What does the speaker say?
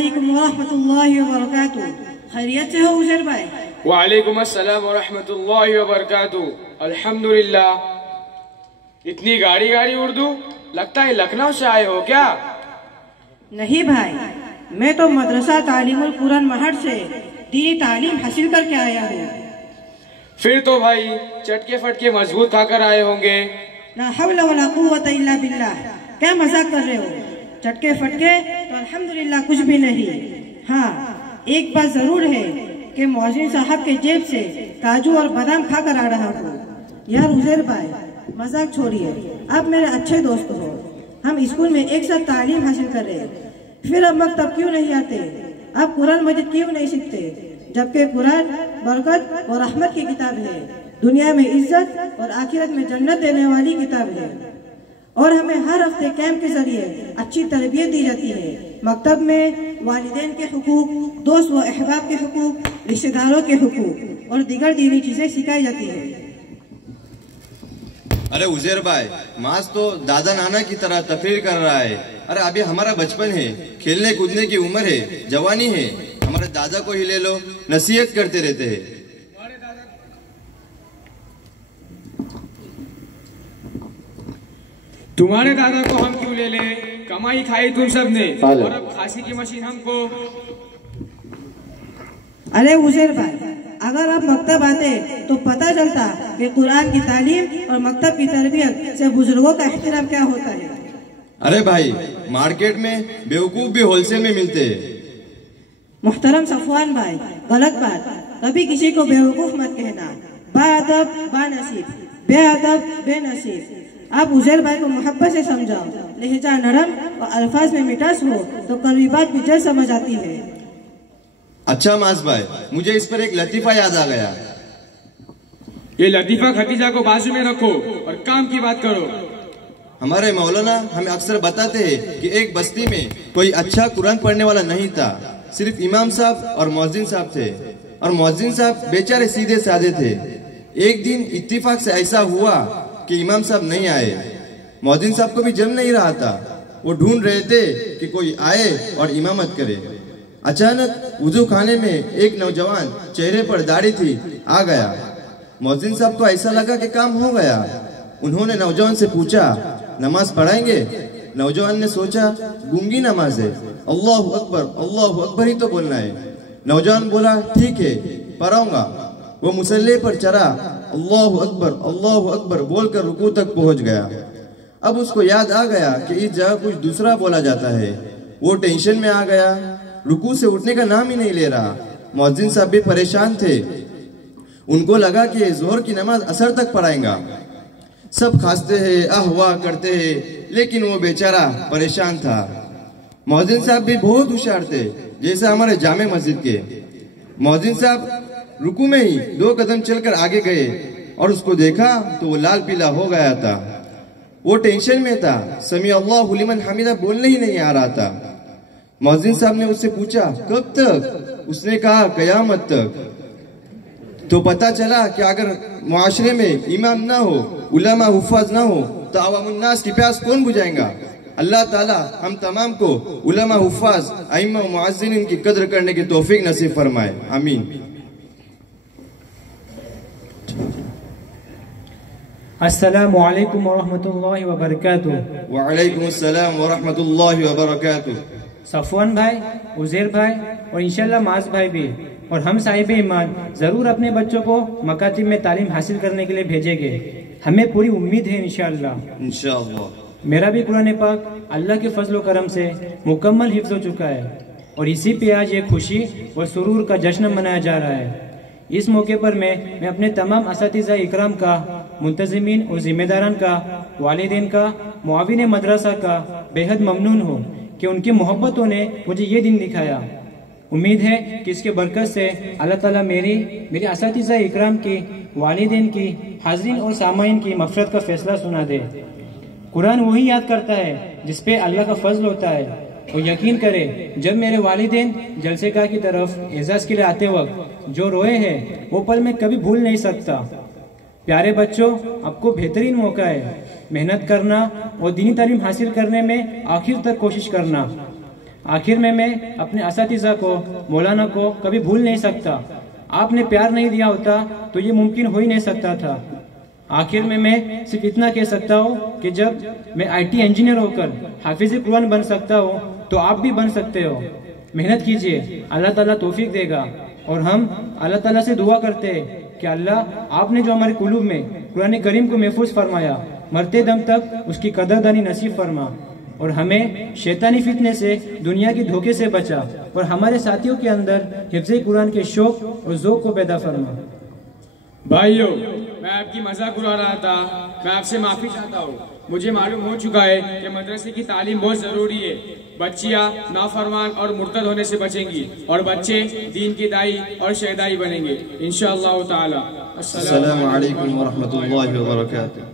वालेकुम वरहमतुल्लाहि वबरकातुह। खैरियत से हो उजैर भाई? वालेकुम अस्सलाम वरहमतुल्लाहि वबरकातुह। अल्हम्दुलिल्लाह। इतनी गाड़ी गाड़ी उर्दू, लगता है लखनऊ से आए हो क्या? नहीं भाई, मैं तो मदरसा तालीमुल कुरान महर से दीनी तालीम हासिल करके आया हूँ। फिर तो भाई चटके फटके मजबूत खाकर आए होंगे। ला हौला वला कुव्वता इल्ला बिल्लाह। क्या मजाक कर रहे हो? चटके फटके तो अल्हम्दुलिल्लाह कुछ भी नहीं। हाँ, एक बात जरूर है कि मौजिन साहब के जेब से काजू और बादाम खाकर आ रहा हूँ। यार उजैर भाई, मजाक छोड़िए, आप मेरे अच्छे दोस्त हो। हम स्कूल में एक साथ तालीम हासिल कर रहे, फिर अब मकतब क्यों नहीं आते? आप कुरान मजीद क्यों नहीं सीखते? जबकि कुरान बरकत और रहमत की किताब है, दुनिया में इज्जत और आखिरत में जन्नत देने वाली किताब है। और हमें हर हफ्ते कैंप के जरिए अच्छी तरबियत दी जाती है। मकतब में वालिदैन के हुकूक, दोस्त व अहबाब के हुकूक, रिश्तेदारों के हुकूक और दीगर दीनी चीजें सिखाई जाती है। अरे उजैर भाई, मास तो दादा नाना की तरह तकरीर कर रहा है। अरे अभी हमारा बचपन है, खेलने कूदने की उम्र है, जवानी है। हमारे दादा को ही ले लो, नसीहत करते रहते हैं। तुम्हारे दादा को हम क्यों ले लें? कमाई खाई तुम सब ने, और अब खांसी की मशीन हमको। अरे उजैर भाई, अगर आप मकतब आते तो पता चलता कि कुरान की तालीम और मकतब की तरबियत से बुजुर्गों का एहतराम क्या होता है। अरे भाई, मार्केट में बेवकूफ भी होलसेल में मिलते हैं। मुहतरम सफवान भाई, गलत बात। कभी किसी को बेवकूफ मत कहना। बाअदब बानसीब, बेअदब बेनसीब। आप उजैर भाई को मोहब्बत से समझाओ। लहजा नरम और अल्फाज में मिठास हो तो कड़वी बात भी जल्द समझ आती है। अच्छा मास भाई, मुझे इस पर एक लतीफा याद आ गया। ये लतीफा खतीजा को बाजू में रखो और काम की बात करो। हमारे मौलाना हमें अक्सर बताते हैं कि एक बस्ती में कोई अच्छा कुरान पढ़ने वाला नहीं था, सिर्फ इमाम साहब और मौजिन साहब थे। और मौजिन साहब बेचारे सीधे साधे थे। एक दिन इत्तिफाक से ऐसा हुआ कि इमाम साहब नहीं आए। मौजिन साहब को भी जम नहीं रहा था, वो ढूंढ रहे थे कि कोई आए और इमामत करे। अचानक वुजू खाने में एक नौजवान, चेहरे पर दाढ़ी थी, आ गया। मौजिन साहब को ऐसा लगा कि काम हो गया। उन्होंने नौजवान से पूछा, नमाज पढ़ाएंगे? नौजवान ने सोचा, गूंगी नमाज है, अल्लाह अकबर ही तो बोलना है। नौजवान बोला, ठीक है पढ़ाऊंगा। वो मुसल्ले पर चढ़ा, अल्लाह अकबर बोलकर रुकू तक पहुंच गया। अब उसको याद आ गया कि इस जगह कुछ दूसरा बोला जाता है। वो टेंशन में आ गया, रुकू से उठने का नाम ही नहीं ले रहा। मौजिन साहब भी परेशान थे। उनको लगा कि जोहर की नमाज असर तक पढ़ाएंगा। सब खांसते हैं, आह वाह करते हैं, लेकिन वो बेचारा परेशान था। मौजिन साहब भी बहुत होशियार थे, जैसे हमारे जामे मस्जिद के। मौजिन साहब रुकू में ही 2 कदम चलकर आगे गए और उसको देखा तो वो लाल पीला हो गया था। वो टेंशन में था, समी अल्लाहु लिमन हमीदा बोलने ही नहीं आ रहा था। मौजिन साहब ने उससे पूछा, कब तक? उसने कहा, कयामत तक। तो पता चला कि अगर मुआशरे में इमाम ना हो, उलमा हुफ़ाज़ ना हो, तो अवामुन्नास की प्यास कौन बुझाएगा? अल्लाह ताला हम तमाम को उलमा हुफ़ाज़, अइम्मा व मुअज्जिनीन की कद्र करने की तौफीक नसीब फरमाए, आमीन। अस्सलामु अलैकुम वरहमतुल्लाहि वबरकातुह। वालेकुम अस्सलाम वरहमतुल्लाहि वबरकातुह। सफवान भाई, उजैर भाई और इंशाल्लाह माज भाई भी और हम साहिब ईमान जरूर अपने बच्चों को मकातिब में तालीम हासिल करने के लिए भेजेंगे। हमें पूरी उम्मीद है इंशाल्लाह। मेरा भी कुरान पाक अल्लाह के फजल व करम से मुकम्मल हिफ्ज हो चुका है और इसी पे आज ये खुशी और सुरूर का जश्न मनाया जा रहा है। इस मौके पर मैं अपने तमाम असातिज़ा इकराम का, मुंतज़िमीन और जिम्मेदारान का, वालिदैन का, मुआविन मदरसा का बेहद ममनून हूँ कि उनकी मोहब्बतों ने मुझे ये दिन दिखाया। उम्मीद है कि इसके बरकत से अल्लाह ताला मेरी असातिज़ा इकराम की, वालिदैन की, हाज़रीन और सामाइन की मग़फ़िरत का फैसला सुना दे। कुरान वही याद करता है जिस पे अल्लाह का फजल होता है। और यकीन करे, जब मेरे वालिदैन जलसेगाह की तरफ एजाज के लिए आते वक्त जो रोए हैं वो पल मैं कभी भूल नहीं सकता। प्यारे बच्चों, आपको बेहतरीन मौका है। मेहनत करना और दीनी तालीम हासिल करने में आखिर तक कोशिश करना। आखिर में मैं अपने असातिज़ा को, मौलाना को कभी भूल नहीं सकता। आपने प्यार नहीं दिया होता तो ये मुमकिन हो ही नहीं सकता था। आखिर में मैं सिर्फ इतना कह सकता हूँ कि जब मैं IT इंजीनियर होकर हाफिज़ कुरान बन सकता हूँ तो आप भी बन सकते हो। मेहनत कीजिए, अल्लाह ताला तौफीक देगा। और हम अल्लाह ताला से दुआ करते हैं कि अल्लाह आपने जो हमारे कुलूब में कुरान करीम को महफूज फरमाया, मरते दम तक उसकी कदरदानी नसीब फरमा और हमें शैतानी फितने से, दुनिया के धोखे से बचा और हमारे साथियों के अंदर हिफ्ज़ कुरान के शौक और ज़ौक़ को पैदा फरमा। भाइयों, मैं आपकी मजाक उड़ा रहा था, मैं आपसे माफी चाहता हूँ। मुझे मालूम हो चुका है कि मदरसे की तालीम बहुत जरूरी है। बच्चियाँ नाफरमान और मुर्तद होने से बचेंगी और बच्चे दीन की दाई और शहदाई बनेंगे इंशाअल्लाह ताला। अस्सलामु अलैकुम व रहमतुल्लाहि व बरकातुहू।